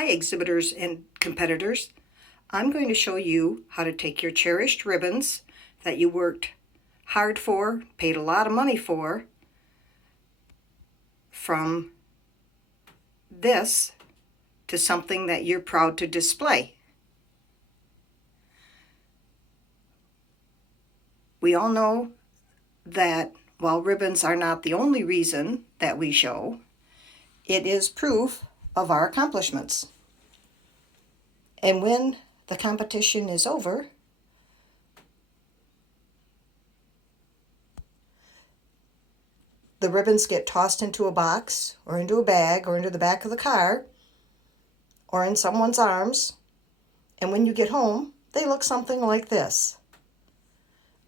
Hi exhibitors and competitors. I'm going to show you how to take your cherished ribbons that you worked hard for, paid a lot of money for, from this to something that you're proud to display. We all know that while ribbons are not the only reason that we show, it is proof of our accomplishments. And when the competition is over, the ribbons get tossed into a box or into a bag or into the back of the car or in someone's arms, and when you get home, they look something like this.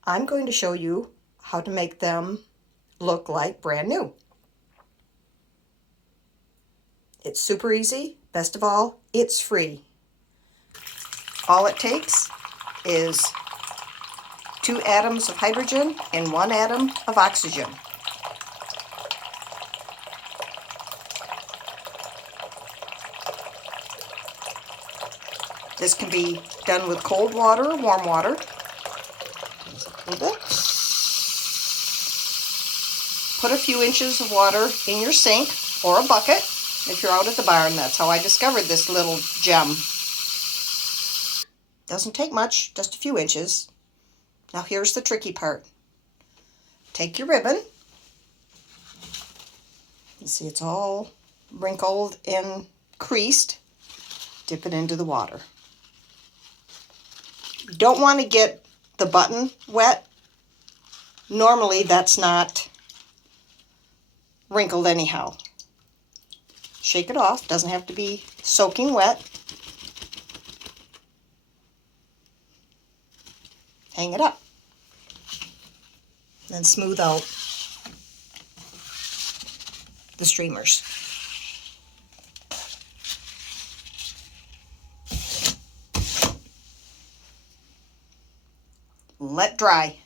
I'm going to show you how to make them look like brand new. It's super easy. Best of all, it's free. All it takes is 2 atoms of hydrogen and 1 atom of oxygen. This can be done with cold water or warm water. A little bit. Put a few inches of water in your sink or a bucket if you're out at the barn. That's how I discovered this little gem. Doesn't take much, just a few inches. Now here's the tricky part. Take your ribbon. You see it's all wrinkled and creased. Dip it into the water. You don't want to get the button wet. Normally that's not wrinkled anyhow. Shake it off. Doesn't have to be soaking wet. Hang it up. Then smooth out the streamers. Let dry.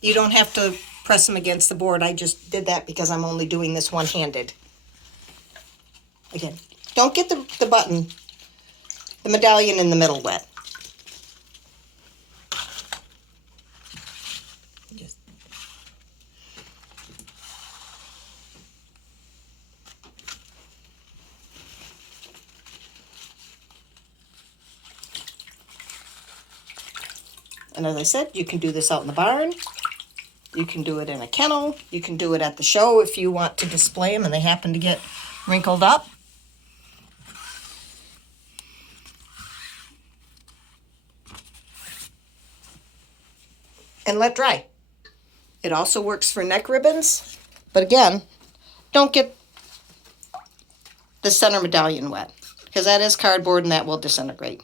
You don't have to press them against the board. I just did that because I'm only doing this one-handed. Again, don't get the button, the medallion in the middle wet. And as I said, you can do this out in the barn. You can do it in a kennel. You can do it at the show if you want to display them and they happen to get wrinkled up. And let dry. It also works for neck ribbons, but again, don't get the center medallion wet because that is cardboard and that will disintegrate.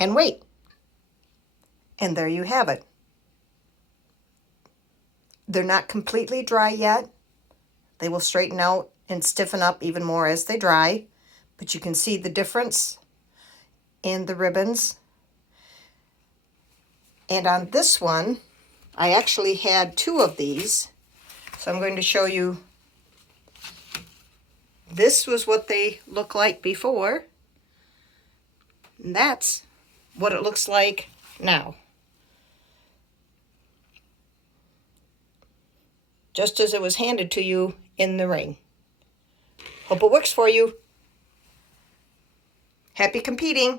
And wait. And there you have it. They're not completely dry yet. They will straighten out and stiffen up even more as they dry, but you can see the difference in the ribbons. And on this one, I actually had 2 of these, so I'm going to show you. This was what they look like before, and that's what it looks like now. Just as it was handed to you in the ring. Hope it works for you. Happy competing.